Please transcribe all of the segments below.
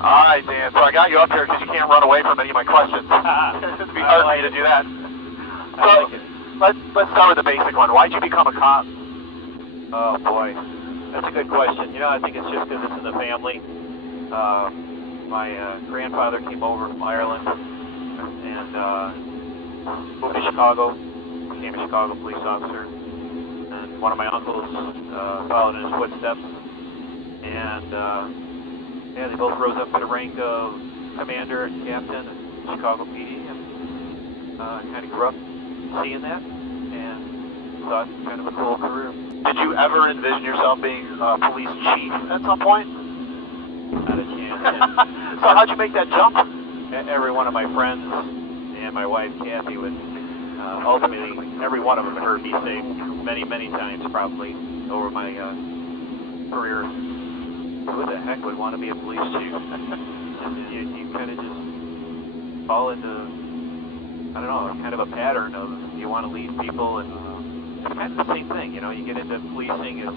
All right, Dan. So I got you up here because you can't run away from any of my questions. It'd be hard for me to do that. So let's start with the basic one. Why'd you become a cop? Oh boy, that's a good question. You know, I think it's just because it's in the family. My grandfather came over from Ireland and moved to Chicago, became a Chicago police officer. And one of my uncles followed in his footsteps. And yeah, they both rose up to the rank of commander and captain at Chicago PD. And kind of grew up seeing that and thought kind of a cool career. Did you ever envision yourself being a police chief at some point? Not a chance. So how'd you make that jump? Every one of my friends and my wife Kathy would ultimately, every one of them heard me say many, many times probably over my career, who the heck would want to be a police chief? you kind of just fall into, I don't know, kind of a pattern of you want to lead people, and it's kind of the same thing, you know, you get into policing as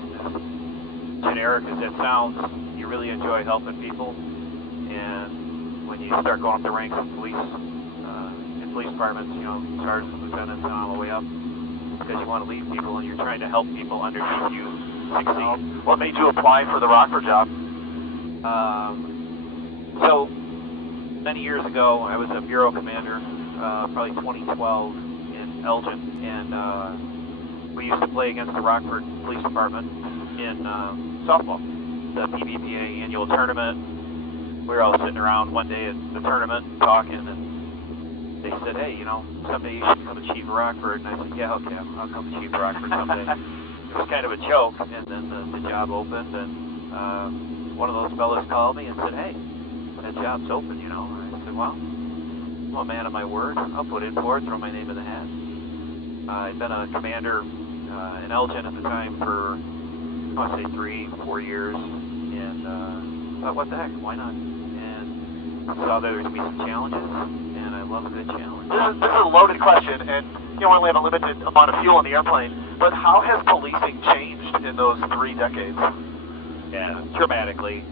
generic as that sounds, you really enjoy helping people, and when you start going up the ranks of police, in police departments, you know, sergeants, lieutenants, and all the way up, because you want to lead people and you're trying to help people underneath you succeed. What made you apply for the Rockford job? So, many years ago, I was a bureau commander, probably 2012 in Elgin, and we used to play against the Rockford Police Department in softball, the PBPA annual tournament. We were all sitting around one day at the tournament talking, and they said, hey, you know, someday you should become a chief of Rockford. And I said, yeah, okay, I'll come chief of Rockford someday. It was kind of a joke, and then the job opened, and one of those fellas called me and said, hey, that job's open, you know. And I said, well, I'm a man of my word. I'll put in for it, throw my name in the hat. I'd been a commander in Elgin at the time for, I want to say 3-4 years, and thought, what the heck, why not? And I saw that there would be some challenges, and I love a good challenge. This is a loaded question, and you only have a limited amount of fuel in the airplane, but how has policing changed in those 3 decades? Yeah, dramatically.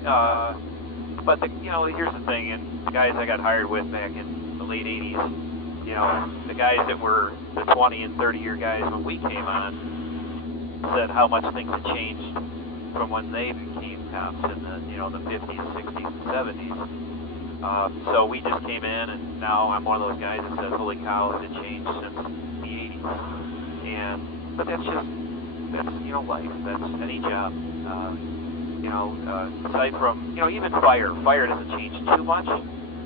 But, you know, here's the thing, and the guys I got hired with back in the late 80s, you know, the guys that were the 20 and 30-year guys when we came on said how much things had changed from when they became cops in the, you know, the 50s, 60s, and 70s. So we just came in, and now I'm one of those guys that says, holy cow, has it changed since the 80s? But that's just, you know, life. That's any job. You know, aside from, you know, even fire doesn't change too much,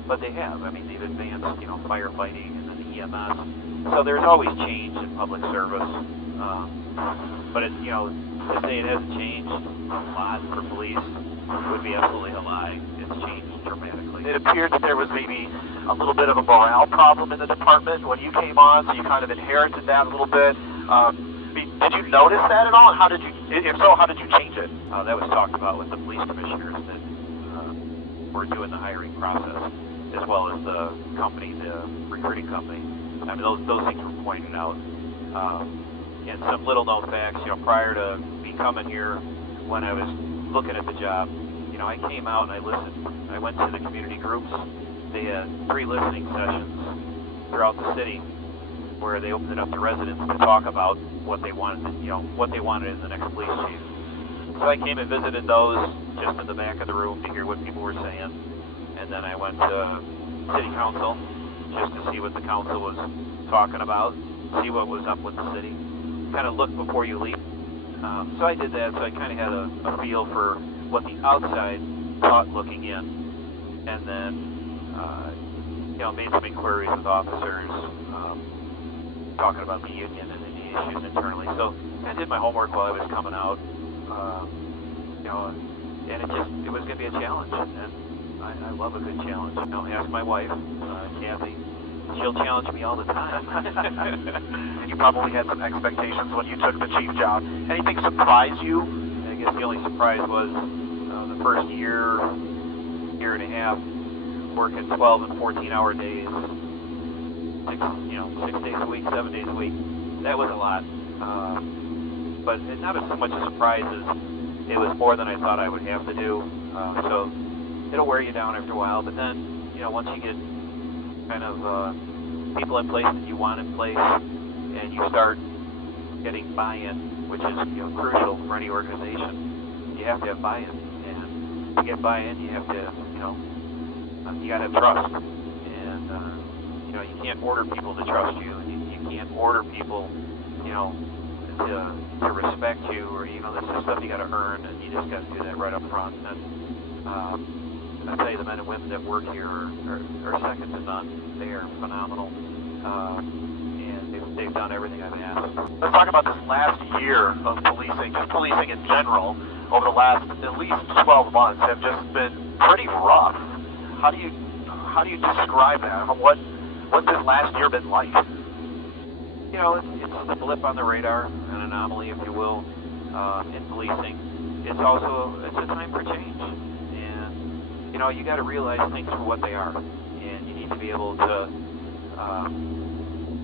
but they have. I mean, they've advanced, you know, firefighting and then the EMS. So there's always change in public service. But, you know, to say it hasn't changed a lot for police would be absolutely a lie. It's changed dramatically. It appeared that there was maybe a little bit of a morale problem in the department when you came on, so you kind of inherited that a little bit. Did you notice that at all? And how did you, if so, how did you change it? That was talked about with the police commissioners that were doing the hiring process, as well as the company, the recruiting company. I mean, those things were pointed out. And some little known facts, you know, prior to me coming here, when I was looking at the job, you know, I came out and I listened. I went to the community groups. They had 3 listening sessions throughout the city where they opened it up to residents to talk about what they wanted, you know, what they wanted in the next police chief. So I came and visited those just in the back of the room to hear what people were saying. And then I went to city council just to see what the council was talking about, see what was up with the city. Kind of look before you leave. So I did that, so I kind of had a feel for what the outside thought looking in. And then, you know, made some inquiries with officers, talking about the union and the issues internally. So I did my homework while I was coming out, you know, and it was going to be a challenge. And I love a good challenge. You know, ask my wife, Kathy. She'll challenge me all the time. And you probably had some expectations when you took the chief job. Anything surprise you? I guess the only surprise was the first year and a half, working 12 and 14-hour days, 6 days a week, 7 days a week. That was a lot. But not so much a surprise as it was more than I thought I would have to do. So it'll wear you down after a while. But then, once you get kind of people in place that you want in place, and you start getting buy-in, which is crucial for any organization. You have to have buy-in, and to get buy-in, you have to you got to have trust, and you can't order people to trust you, and you can't order people to respect you, or this is stuff you got to earn, and you just got to do that right up front. And I tell you, the men and women that work here are second to none. They are phenomenal. And they've done everything I've asked. Let's talk about this last year of policing, just policing in general, over the last at least 12 months have just been pretty rough. How do you describe that? What's this last year been like? It's a blip on the radar, an anomaly, if you will, in policing. It's a time for change. And, you got to realize things for what they are. And you need to be able to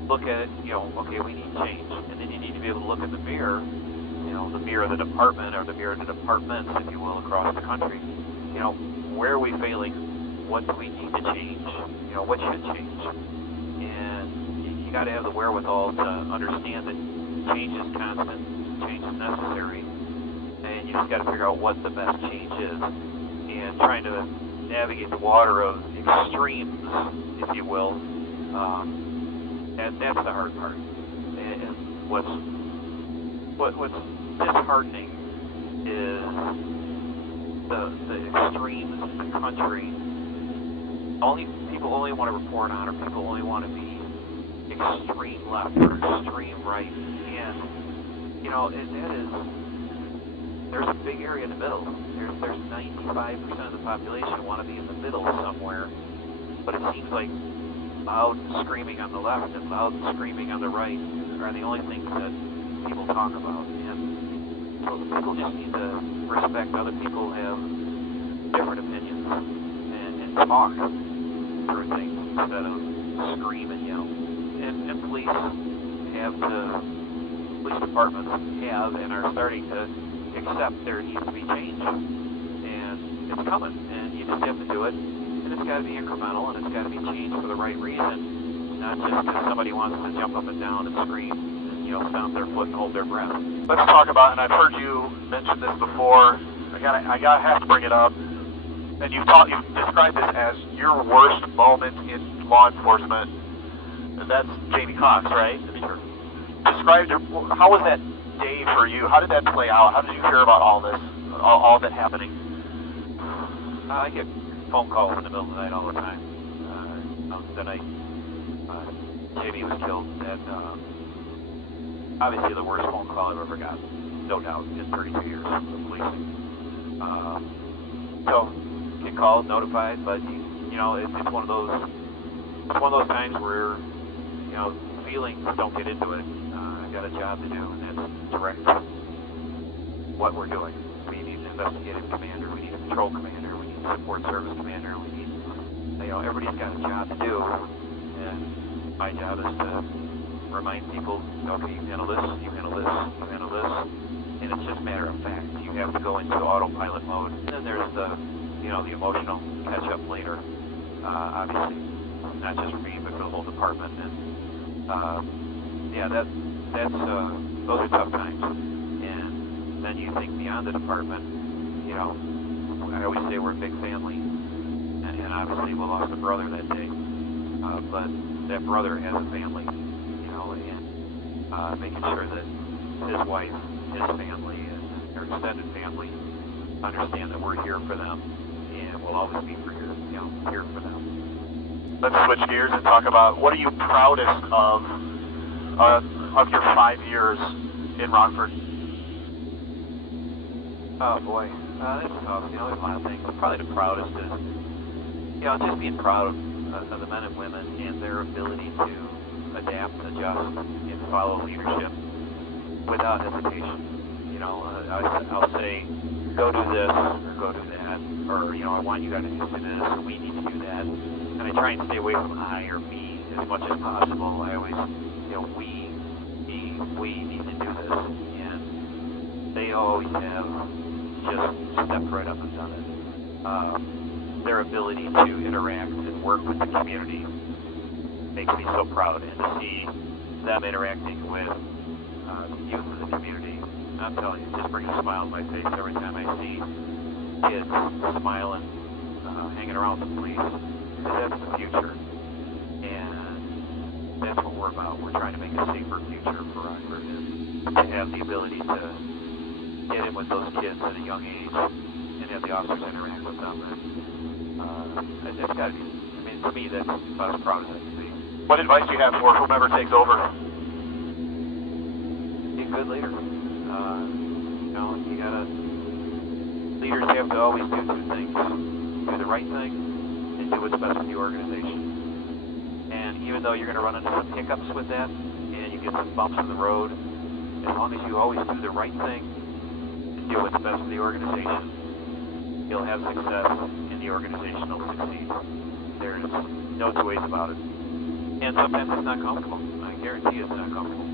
look at it, okay, we need change. And then you need to be able to look at the mirror, the mirror of the department, or the mirror of the departments, if you will, across the country. Where are we failing? What do we need to change? What should change? And you got to have the wherewithal to understand that change is constant, change is necessary, and you just got to figure out what the best change is. And trying to navigate the water of extremes, if you will, that's the hard part. And what's disheartening is the extremes in the country. People only want to report on, or people only want to be extreme left or extreme right, and that is, there's a big area in the middle. There's 95% of the population want to be in the middle somewhere, but it seems like loud screaming on the left and loud screaming on the right are the only things that people talk about. And so people just need to respect other people have different opinions and talk through things instead of scream and yell. And police departments have and are starting to accept there needs to be change. And it's coming, and you just have to do it. And it's got to be incremental, and it's got to be changed for the right reason, not just because somebody wants to jump up and down and scream and, stomp their foot and hold their breath. Let's talk about, and I've heard you mention this before, I have to bring it up, and you've described this as your worst moment in law enforcement, and that's Jamie Cox, right? How was that day for you? How did that play out? How did you hear about all this, all that happening? I get phone calls in the middle of the night all the time. The night Jamie was killed, and obviously the worst phone call I've ever got, no doubt, in 32 years of policing. So get called, notified, but it's one of those times where feelings don't get into it. I've got a job to do, and that's direct what we're doing. We need an investigative commander, we need a patrol commander, we need a support service commander, we need, everybody's got a job to do, and my job is to remind people, okay, you handle this, you handle this, you handle this, and it's just matter of fact. You have to go into autopilot mode, and then there's the emotional catch-up later, obviously, not just for me, but for the whole department, and those are tough times. And then you think beyond the department, I always say we're a big family, and obviously we lost a brother that day, but that brother has a family, and making sure that his wife, his family, and their extended family understand that we're here for them, and we'll always be here for them. Let's switch gears and talk about, what are you proudest of your 5 years in Rockford? Oh boy, that's tough. There's a lot of things. Probably the proudest is, just being proud of the men and women and their ability to adapt, adjust, and follow leadership without hesitation. I'll say, go do this or go do that, or I want you guys to do this, or we need to do that. And I try and stay away from I or me as much as possible. I always, we need to do this, and they always have just stepped right up and done it. their ability to interact and work with the community makes me so proud, and to see them interacting with youth in the community, I'm telling you, it just brings a smile on my face every time I see kids smiling, hanging around the police, because that's the future, and that's what we're about. We're trying to make a safer future for Rockford, and to have the ability to get in with those kids at a young age and have the officers interact with them. And that's got to be, I mean, to me, that's about as proud as I can be. What advice do you have for whomever takes over? Be a good leader. Leaders have to always do two things: do the right thing and do what's best for the organization. And even though you're going to run into some hiccups with that, and you get some bumps in the road, as long as you always do the right thing and do what's best for the organization, you'll have success, and the organization will succeed. There's no two ways about it. And sometimes it's not comfortable. I guarantee it's not comfortable.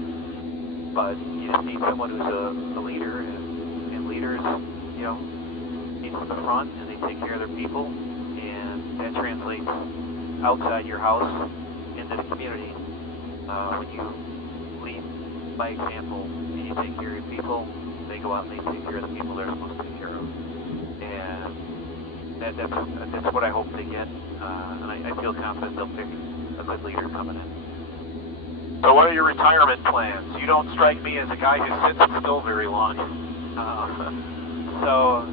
But you just need someone who's a leader, and leaders, lead from the front, and they take care of their people, and that translates outside your house into the community. When you lead by example, and you take care of your people, they go out and they take care of the people they're supposed to take care of. And that's what I hope they get, and I feel confident they'll pick a good leader coming in. So what are your retirement plans? You don't strike me as a guy who sits still very long. So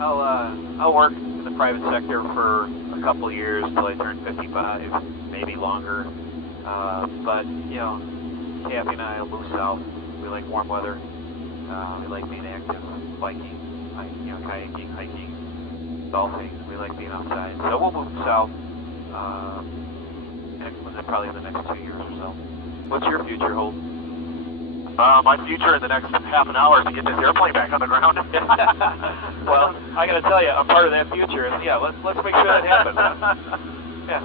I'll work in the private sector for a couple of years till I turn 55, maybe longer. But Kathy and I will move south. We like warm weather. We like being active, biking, kayaking, hiking, golfing. We like being outside. So we'll move south. Probably in the next 2 years or so. What's your future hold? My future in the next half an hour is to get this airplane back on the ground. Well, I got to tell you, I'm part of that future, and let's make sure that happens. Yeah.